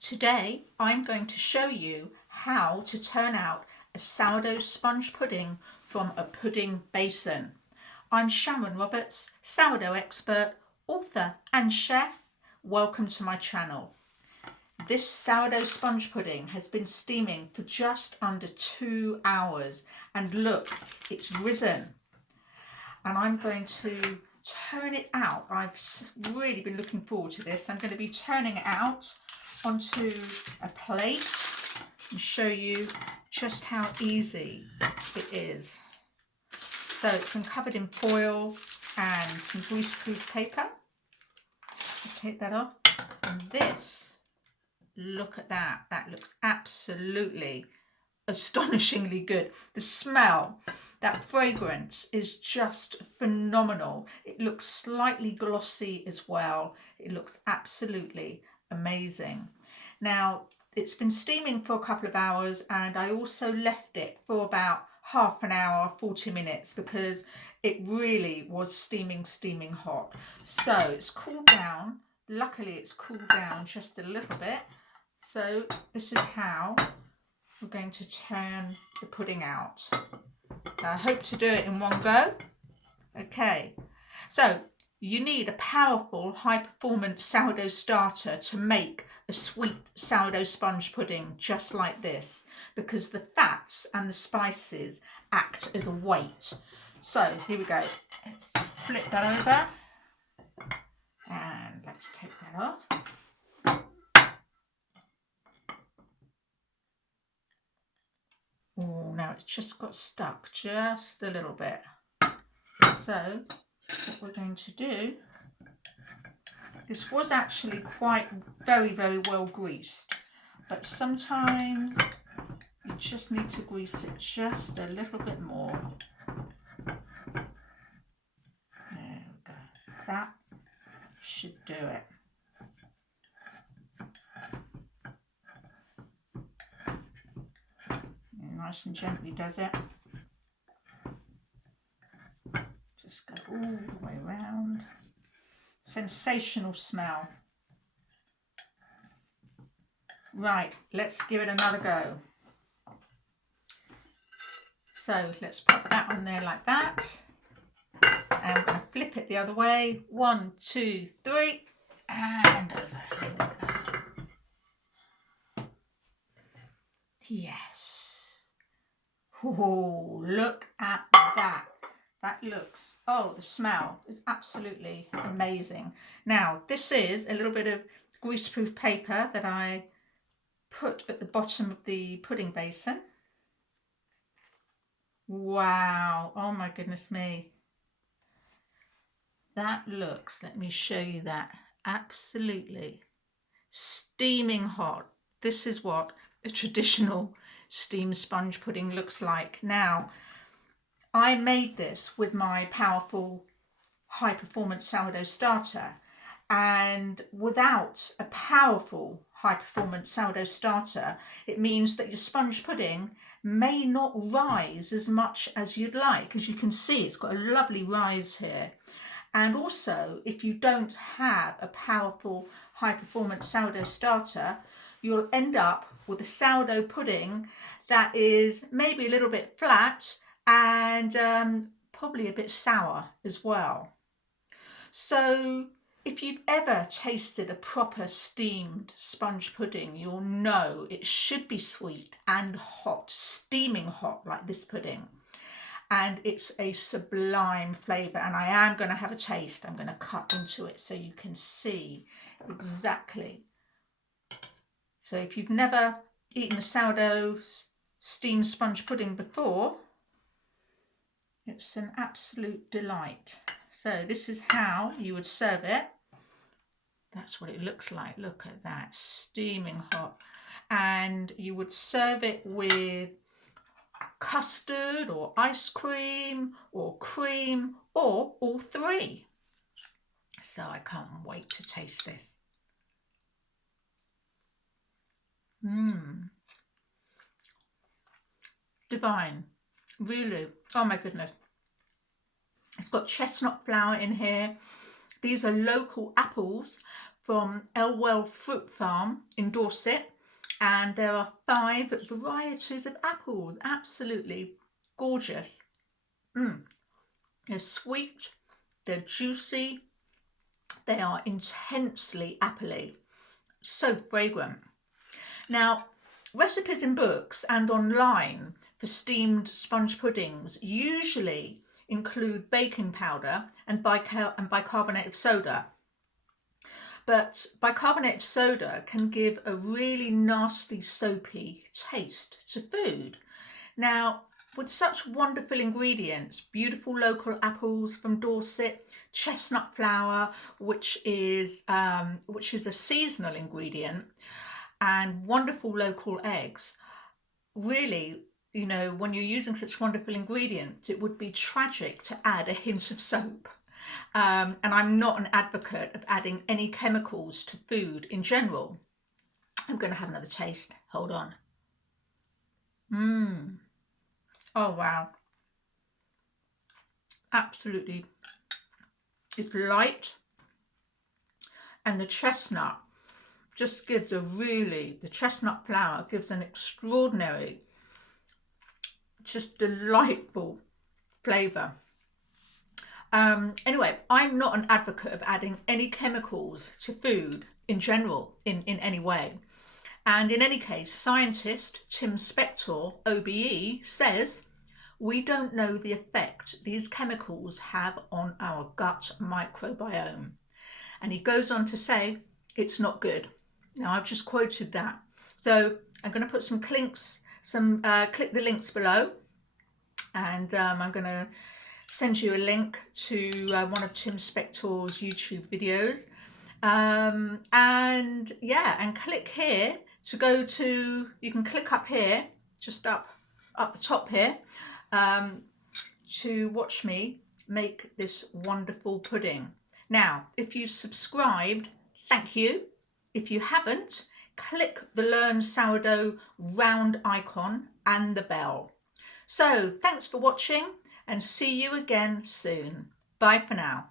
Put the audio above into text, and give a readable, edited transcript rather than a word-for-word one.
Today I'm going to show you how to turn out a sourdough sponge pudding from a pudding basin. I'm Sharon Roberts, sourdough expert, author and chef. Welcome to my channel. This sourdough sponge pudding has been steaming for just under 2 hours and look, it's risen. And I'm going to turn it out. I've really been looking forward to this. I'm going to be turning it out onto a plate and show you just how easy it is. So it's been covered in foil and some greaseproof paper. I'll take that off. And this, look at that. That looks absolutely astonishingly good. The smell, that fragrance is just phenomenal. It looks slightly glossy as well. It looks absolutely amazing. Now, it's been steaming for a couple of hours and I also left it for about half an hour, 40 minutes, because it really was steaming hot. So it's cooled down. Luckily, it's cooled down just a little bit. So this is how we're going to turn the pudding out. I hope to do it in one go. Okay, so you need a powerful, high-performance sourdough starter to make a sweet sourdough sponge pudding just like this, because the fats and the spices act as a weight. So here we go. Let's flip that over and let's take that off. Oh, now it's just got stuck just a little bit. So what we're going to do, this was actually very well greased, but sometimes you just need to grease it just a little bit more. There we go. That should do it. Nice and gently does it. Just go all the way around. Sensational smell. Right, let's give it another go. So let's pop that on there like that. And I'm going to flip it the other way. 1, 2, 3, and over. Here we go. Yes. Oh, look at that. That looks, oh, the smell is absolutely amazing. Now, this is a little bit of greaseproof paper that I put at the bottom of the pudding basin. Wow, oh my goodness me. That looks, let me show you that, absolutely steaming hot. This is what a traditional steamed sponge pudding looks like. Now, I made this with my powerful high performance sourdough starter, and without a powerful high performance sourdough starter, it means that your sponge pudding may not rise as much as you'd like. As you can see, it's got a lovely rise here. And also, if you don't have a powerful high performance sourdough starter, you'll end up with a sourdough pudding that is maybe a little bit flat and probably a bit sour as well. So if you've ever tasted a proper steamed sponge pudding, you'll know it should be sweet and hot, steaming hot like this pudding. And it's a sublime flavour, and I am going to have a taste. I'm going to cut into it so you can see exactly. So if you've never eaten a sourdough steamed sponge pudding before, it's an absolute delight. So this is how you would serve it. That's what it looks like. Look at that, steaming hot. And you would serve it with custard or ice cream or cream or all three. So I can't wait to taste this. Divine, really. Oh my goodness. It's got chestnut flour in here. These are local apples from Elwell Fruit Farm in Dorset, and there are 5 varieties of apples. Absolutely gorgeous. They're sweet, they're juicy, they are intensely appley, so fragrant. Now, recipes in books and online for steamed sponge puddings usually include baking powder and bicarbonate of soda. But bicarbonate of soda can give a really nasty soapy taste to food. Now, with such wonderful ingredients, beautiful local apples from Dorset, chestnut flour, which is a seasonal ingredient, and wonderful local eggs, really, you know, when you're using such wonderful ingredients, it would be tragic to add a hint of soap. And I'm not an advocate of adding any chemicals to food in general. I'm going to have another taste. Hold on. Oh, wow. Absolutely. It's light. And the chestnut just gives the chestnut flour gives an extraordinary, just delightful flavour. Anyway, I'm not an advocate of adding any chemicals to food in general in any way. And in any case, scientist Tim Spector, OBE, says, we don't know the effect these chemicals have on our gut microbiome. And he goes on to say, it's not good. Now, I've just quoted that. So I'm going to put some click the links below. And I'm going to send you a link to one of Tim Spector's YouTube videos. And yeah, and click here to go to, you can click up here, just up the top here, to watch me make this wonderful pudding. Now, if you subscribed, thank you. If you haven't, click the Learn Sourdough round icon and the bell. So thanks for watching, and see you again soon. Bye for now.